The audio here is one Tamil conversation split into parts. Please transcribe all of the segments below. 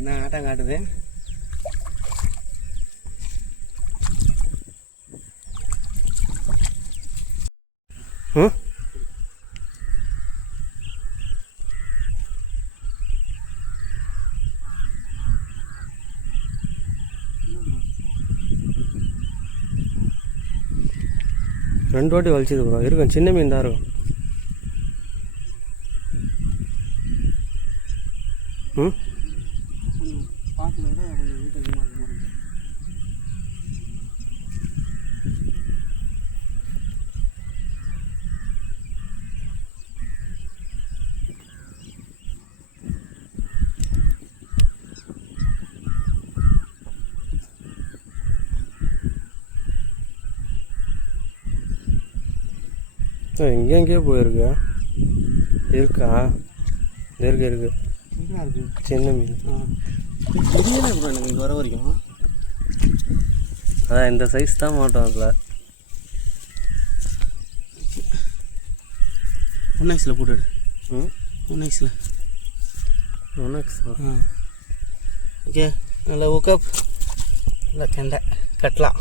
என்ன ஆட்டம் காட்டுது? ரெண்டு வாட்டி வலிச்சது ப்ரோ இருக்கும் சின்ன மீன் தான் இருக்கும். ம் கொஞ்சம் பார்க்கல விட கொஞ்சம் வீட்டு அதிகமாக இருக்க மாதிரி இருக்கு. எங்கே இருக்கா இருக்கு இருக்கு இருக்கு. சின்ன மீன். ஆ. தெரியல ப்ரோ எனக்கு இங்கே வர வரைக்கும். அதான் இந்த சைஸ் தான் மாட்டோம் அதில். ஒன் எக்ஸில் போட்டுடு ம்? ஒன் எக்ஸில் உனக்கு ஆ? ஓகே நல்லா ஊக்கப் நல்லா கெண்டை. கட்டலாம்.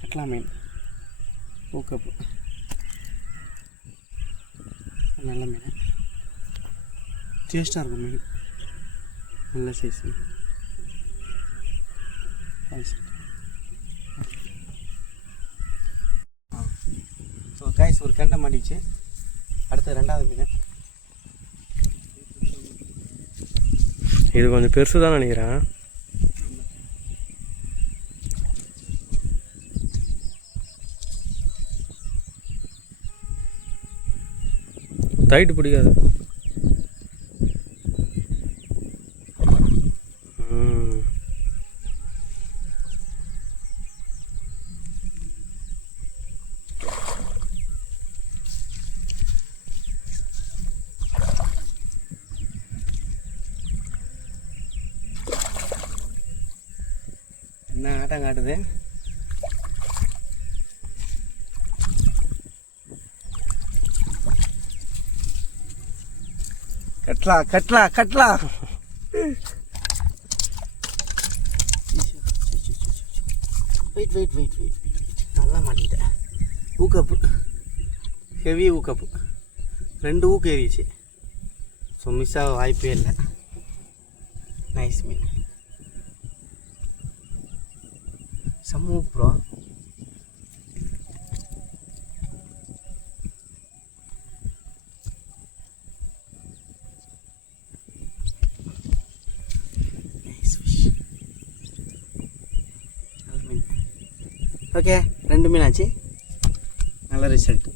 கட்டலாம் மீன். ஊக்கப் நல்ல மீன். டேஸ்ட்டாக இருக்கும் மீன். நல்ல சைஸ் ஸோ காய்ஸ் ஒரு கெண்டை மாட்டிச்சு. அடுத்து ரெண்டாவது மீன். இது கொஞ்சம் பெருசு தான் நினைக்கிறேன். டைட்டு பிடிக்காது. என்ன ஆட்டம் காட்டுது? கட்லா கட்லா கட்லா. Wait wait wait wait wait நல்லா மாட்டிக்கிட்டேன் ஊக்கப்பு. ஹெவி ஊக்கப்பு. ரெண்டு ஊக்கு ஏறிச்சு ஸோ மிஸ் ஆக வாய்ப்பே இல்லை. நைஸ் மீன் செம்ம ஊக்கு ப்ரோ ஓகே ரெண்டு மீன் ஆச்சு. நல்ல ரிசல்ட்